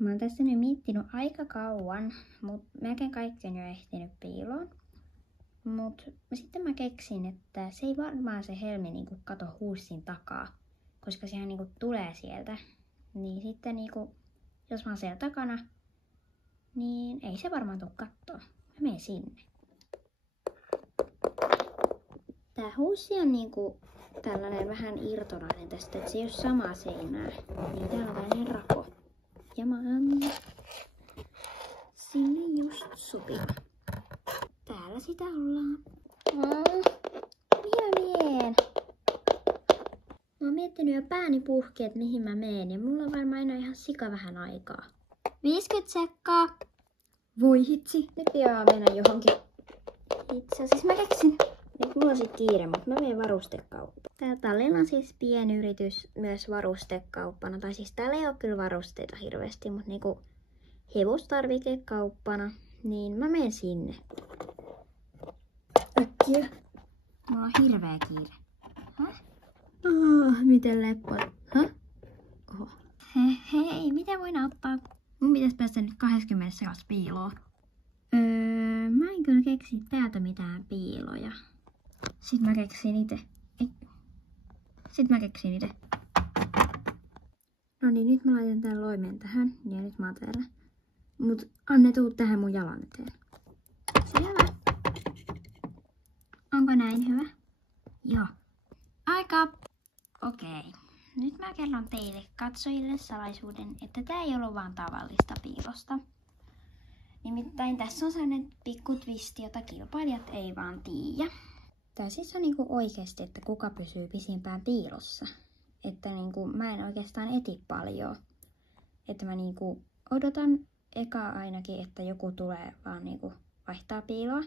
Mä oon tässä nyt miettinyt aika kauan, mutta melkein kaikki on jo ehtinyt piiloon. Mut sitten mä keksin, että se ei varmaan se helmi niinku kato huussin takaa, koska sehän niinku tulee sieltä. Niin sitten niinku, jos mä oon siellä takana, niin ei se varmaan tuu kattoo. Mä menen sinne. Tää huussi on niinku tällainen vähän irtonainen tästä, että se ei oo samaa seinää. Niin täällä on tällainen rako. Ja mä oon sinne just sopiva. Täällä sitä ollaan. Mihin mä vien? Mä oon miettinyt jo pääni puhki, että mihin mä meen. Ja mulla on varmaan enää ihan sika vähän aikaa. 50 sekkaa. Voi hitsi. Nyt pitää mennä johonkin. Itse asiassa mä keksin. Nyt mulla on sit kiire, mutta mä menen varustekauppaan. Tää Tallinn on siis pienyritys myös varustekauppana. Tai siis täällä ei oo kyllä varusteita hirveästi, mutta niinku hevostarvikekauppana. Niin mä menen sinne. Äkkiä. Mulla on hirveä kiire. Häh? Miten leppot? Häh? Oho. Hei, miten voin auttaa? Mun pitäis päästä nyt 20 sekassa piiloon. Mä en kyllä keksi täältä mitään piiloja. Sitten mä keksin itse. No niin, nyt mä laitan tän loimen tähän. Ja nyt mä oon täällä. Mut Anne, tuu tähän mun jalan eteen. Selvä. Onko näin hyvä? Joo. Aika. Okei. Nyt mä kerron teille katsojille salaisuuden, että tää ei ollut vaan tavallista piilosta. Nimittäin tässä on sellainen pikku twisti, jota kilpailijat ei vaan tiedä. Tää siis on niinku oikeesti, että kuka pysyy pisimpään piilossa. Että niinku mä en oikeastaan eti paljon. Että mä niinku odotan eka ainakin, että joku tulee vaan niinku vaihtaa piiloa.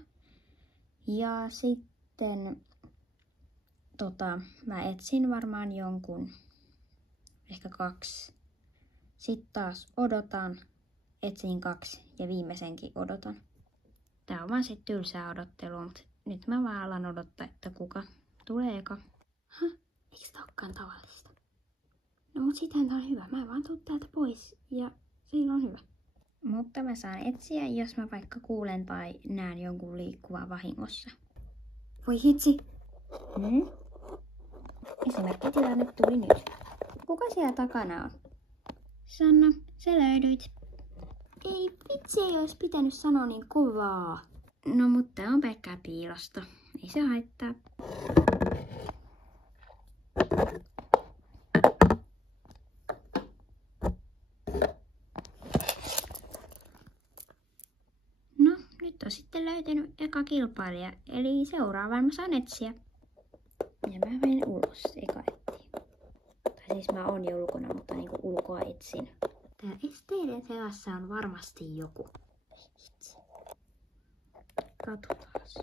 Ja sitten mä etsin varmaan jonkun, ehkä 2. Sitten taas odotan, etsin 2 ja viimeisenkin odotan. Tää on vaan sit tylsää odottelua, mutta nyt mä vaan alan odottaa, että kuka tulee eka. Eiks tää olekaan tavallista? No mut sitähän tää on hyvä. Mä vaan tuun täältä pois ja sillä on hyvä. Mutta mä saan etsiä, jos mä vaikka kuulen tai näen jonkun liikkuvan vahingossa. Voi hitsi! Esimerkkitilanne tuli nyt. Kuka siellä takana on? Sanna, sä löydyit. Ei vitsi, ei olisi pitänyt sanoa niin kovaa. No mutta on pelkkää piilosta. Ei se haittaa. No, nyt on sitten löytänyt eka kilpailija. Eli seuraavan mä saan etsiä. Ja mä menen ulos eka etsiä. Tai siis mä oon jo ulkona, mutta niinku ulkoa etsin. Tää esteiden seassa on varmasti joku. Itse. Katsotaas.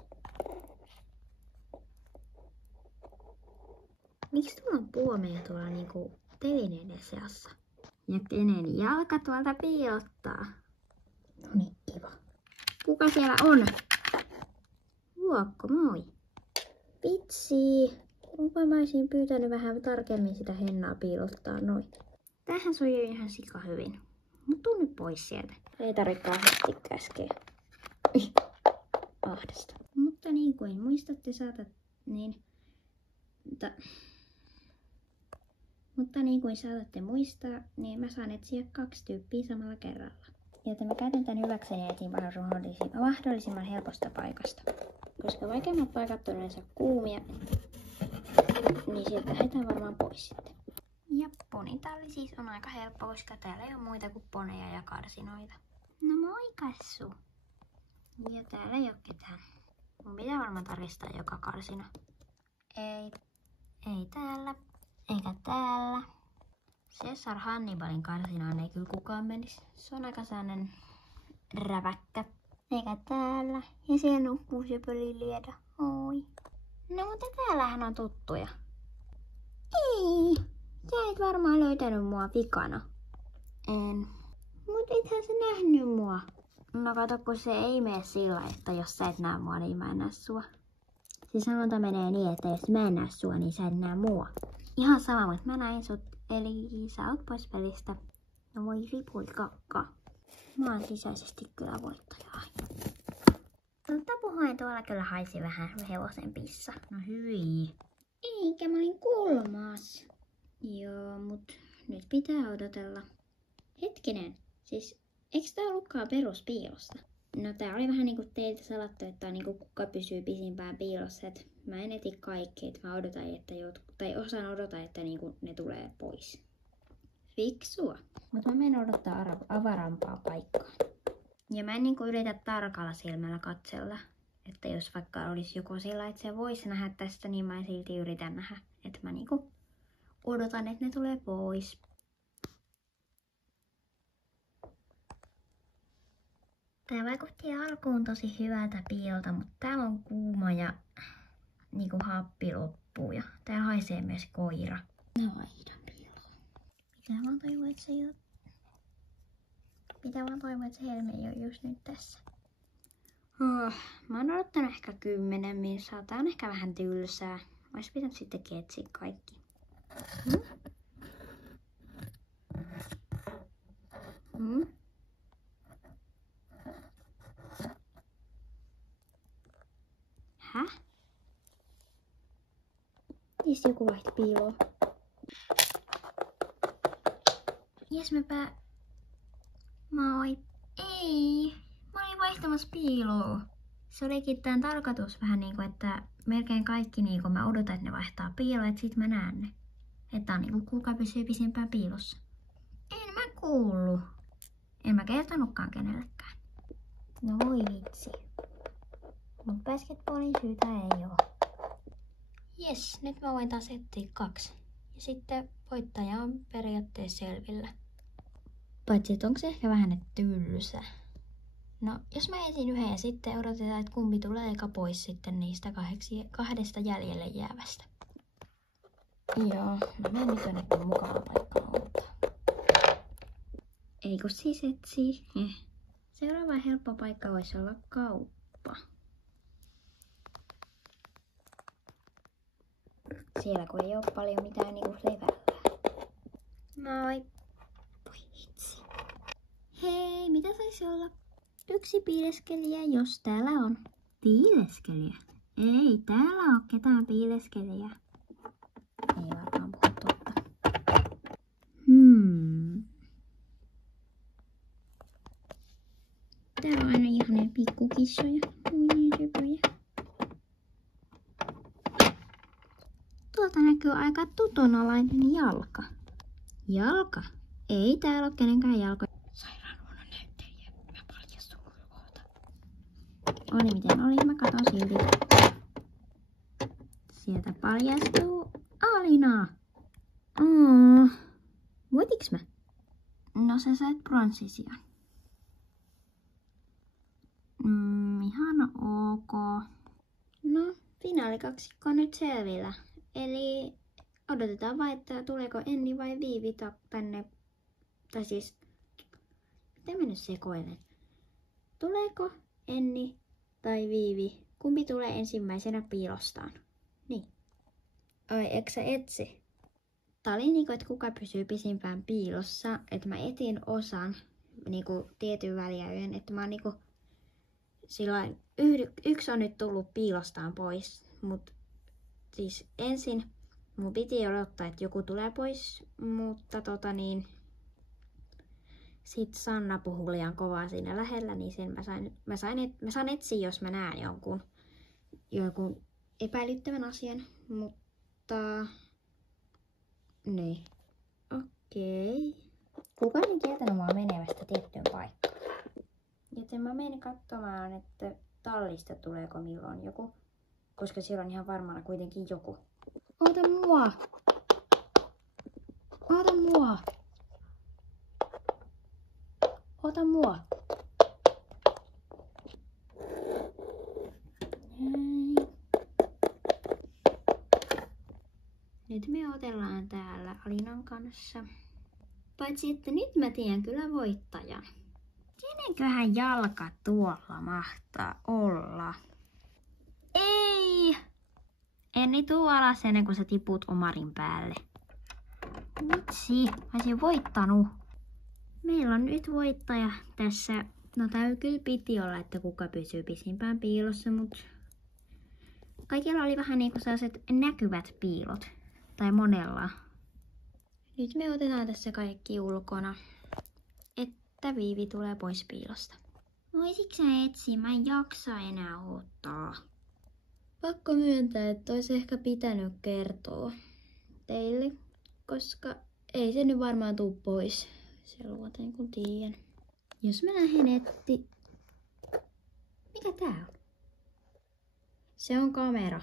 Miksi tuolla on puomeja tuolla niinku telineiden seassa? Ja kenen jalka tuolta piilottaa? No niin, kiva. Kuka siellä on? Luokko, moi. Vitsi. Onpa mä olisin pyytänyt vähän tarkemmin sitä hennaa piilottaa noin. Tähän sujuu ihan sika hyvin. Mut tuu nyt pois sieltä. Ei tarvitse kauheasti käskeä. Ahdasta. Mutta niin kuin muistatte saatatte muistaa, niin mä saan etsiä 2 tyyppiä samalla kerralla. Joten mä käytän tän hyväkseni ja etsin mahdollisimman helposta paikasta. Koska vaikeimmat paikat on yleensä kuumia, niin sieltä lähdetään varmaan pois sitten. Ja ponitalli siis on aika helppo, koska täällä ei ole muita kuin poneja ja karsinoita. No moikassu! Ja täällä ei ole ketään. Mun pitää varmaan tarkistaa joka karsina. Ei täällä. Eikä täällä. Cesar Hannibalin karsinaan ei kyllä kukaan menisi. Se on aika sellainen räväkkä. Eikä täällä. Ja siellä nukkuu Söpöli Lieda. Oi. No mutta täällähän on tuttuja. Ei. Sä et varmaan löytänyt mua vikana. En. Mut ethän sä nähnyt mua. No kato, kun se ei mene sillä, että jos sä et näe mua, niin mä en näe sua. Se sanonta menee niin, että jos mä en näe sua, niin sä et näe mua. Ihan sama, mutta mä näin sut. Eli sä oot pois pelistä. No voi ripui kakka. Mä oon sisäisesti kyllä voittaja. Mutta puhuen tuolla kyllä haisi vähän hevosen pissa. No hyi. Eikä, mä olin 3. Joo, mut nyt pitää odotella. Hetkinen, siis eikö tää ollutkaan peruspiilosta? No tää oli vähän niinku teiltä salattu, että on niinku kuka pysyy pisimpään piilossa. Et mä en eti kaikki, että mä odotan, että osaan odottaa, että niinku ne tulee pois. Fiksua. Mut mä menen odottaa avarampaa paikkaa. Ja mä en niinku yritä tarkalla silmällä katsella. Että jos vaikka olisi joku sillä, että se voisi nähdä tästä, niin mä silti yritän nähdä. Että mä niinku odotan, että ne tulee pois. Tää vaikutti alkuun tosi hyvältä piilolta, mutta täällä on kuuma ja niinku happi loppuu. Ja täällä haisee myös koira. Mä vaihdan piiloon. Pitää vaan toivoa, että se helmi ei ole just nyt tässä. Mä oon odottanut ehkä 10 minsaa. Tää on ehkä vähän tylsää. Ois pitänyt sitten ketsiä kaikki. Häh? Jes, joku vaihti piiloon. Jes, Ei! Mä olin vaihtamassa piiloa. Se olikin tämän tarkoitus vähän niinku, että melkein kaikki niinku mä odotan, että ne vaihtaa piiloa, että sit mä näen ne. Että on niinku kuka pysyy pisimpään piilossa. En mä kuullut. En mä kertonutkaan kenellekään. No voi vitsi. Mut basketballin syytä ei oo. Jes, nyt mä voin taas etsiä 2. Ja sitten voittaja on periaatteessa selvillä. Paitsi, että onko se ehkä vähän tylsä. No, jos mä etsin yhden ja sitten odotetaan, että kumpi tulee eka pois sitten niistä 2 jäljelle jäävästä. Joo, mä menen nyt jonnekin mukana paikkaan odottaa. Ei kun siis etsii. Seuraava helppo paikka voisi olla kauppa. Siellä kun ei oo paljon mitään niinku levällä. Moi! Voi itse. Hei, mitä saisi olla? 1 piileskelijä, jos täällä on. Piileskelijä? Ei täällä oo ketään piileskelijää. Ei varmaan puhu totta. Täällä on aina ihania pikkukissoja. Tuolta näkyy aika tutonalainen jalka. Jalka? Ei täällä ole kenenkään jalka. Sairaanhuollon näyttelijä. Mä paljastun kohta. Oli miten oli, mä katon silti. Sieltä paljastuu Alina. Voitiks mä? No sä sait pronssisijan. Ihan ok. No, finaalikaksikko on nyt selvillä. Eli odotetaan vaan, että tuleeko Enni vai Viivi tänne. Tai siis, miten mä nyt sekoilen? Tuleeko Enni tai Viivi? Kumpi tulee ensimmäisenä piilostaan? Niin. Ai, eikö sä etsi? Tää oli niinku, että kuka pysyy pisimpään piilossa. Että mä etin osan niinku tietyn väliajoin. Että mä oon niinku silloin yksi on nyt tullut piilostaan pois. Mut siis ensin mun piti odottaa, että joku tulee pois. Mutta sit Sanna puhui liian kovaa siinä lähellä, niin sen mä saan etsiä, jos mä näen jonkun epäilyttävän asian, mutta niin. Okei. Kukaan ei tietänyt mua menevästä tiettyyn paikkaan. Joten mä menen katsomaan, että tallista tuleeko milloin joku, koska siellä on ihan varmana kuitenkin joku. Oota mua! Oota mua! Ota mua. Nyt me otellaan täällä Alinan kanssa. Paitsi, että nyt mä tiedän kyllä voittajan. Kenenköhän jalka tuolla mahtaa olla? Ei! Enni tuu alas ennen kuin sä tiput Omarin päälle. Vitsi, mä olisin voittanut. Meillä on nyt voittaja tässä. No tää kyllä piti olla, että kuka pysyy pisimpään piilossa, mutta kaikilla oli vähän niinku sellaiset näkyvät piilot. Tai monella. Nyt me otetaan tässä kaikki ulkona, että Viivi tulee pois piilosta. Voisitko sä etsiä? Mä en jaksa enää odottaa. Pakko myöntää, että olisi ehkä pitänyt kertoa teille, koska ei se nyt varmaan tuu pois sellaten kun tiedän. Jos mä lähden Mikä tää on? Se on kamera.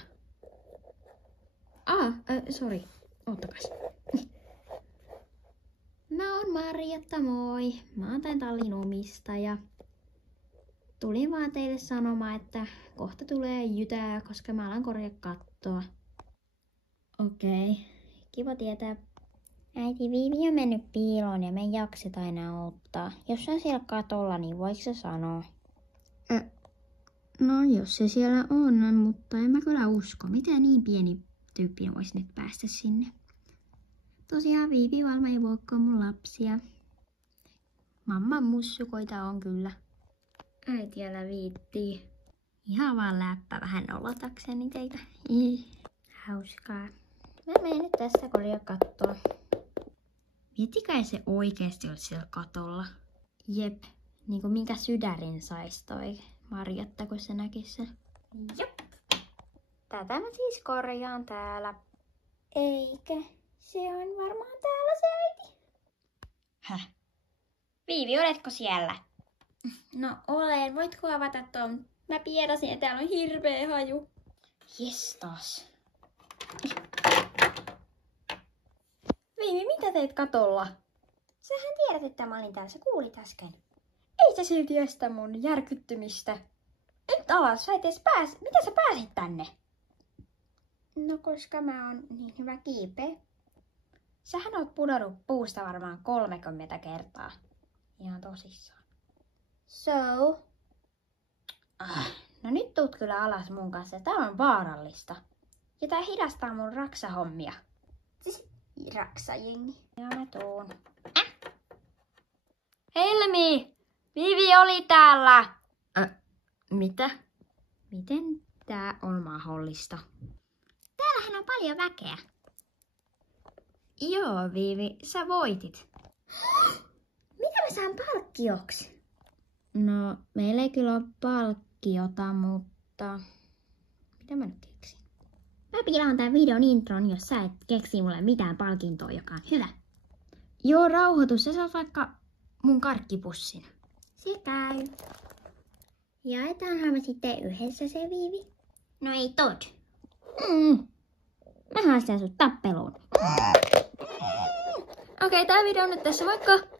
Sori. Oottakas. Mä oon Marjatta, moi. Mä oon tän tallin omistaja. Tulin vaan teille sanomaan, että kohta tulee jytää, koska mä alan korjaa kattoa. Okei. Kiva tietää. Äiti Viivi on mennyt piiloon ja me ei jakseta enää ottaa. Jos se on siellä katolla, niin voiko se sanoa? No jos se siellä on, mutta en mä kyllä usko. Miten niin pieni tyyppi voisi nyt päästä sinne? Tosiaan Viivi Valma ei voikaan mun lapsia. Mamman mussukoita on kyllä. Äiti älä viittii. Ihan vaan läppä vähän olotakseni teitä. Hauskaa. Mä menen nyt tästä korjaa kattoa. Miettikää se oikeesti olisi siellä katolla. Jep. Niinku minkä sydärin sais toi Marjatta, kun se näkis sen. Jop. Tätä mä siis korjaan täällä. Eikä. Se on varmaan täällä se äiti. Häh? Viivi, oletko siellä? No olen. Voitko avata ton? Mä piedasin, että täällä on hirveä haju. Jes taas. Viivi, mitä teet katolla? Sähän tiedät, että mä olin täällä. Sä kuulit äsken. Ei sä silti estä mun järkyttymistä. Nyt alas, sä et edes Miten sä pääsit tänne? No koska mä oon niin hyvä kiipeä. Sähän oot pudonnut puusta varmaan 30 kertaa. Ihan tosissaan. No nyt tuut kyllä alas mun kanssa. Tää on vaarallista. Ja tää hidastaa mun raksahommia. Siis raksajengi. Ja mä tuun. Helmi! Viivi oli täällä! Mitä? Miten tää on mahdollista? Täällähän on paljon väkeä. Joo, Viivi, sä voitit. Mitä mä saan palkkioksi? No, meillä ei kyllä ole palkkiota, mutta... Mitä mä nyt keksin? Mä pilaan tän videon intron, jos sä et keksi mulle mitään palkintoa, joka on hyvä. Joo, rauhoitus. Sä saat vaikka mun karkkipussin. Se käy. Jaetaanhan me sitten yhdessä se, Viivi? No ei tod. Mä haastan sut tappeluun. Okei, tää video on nyt tässä, moikka!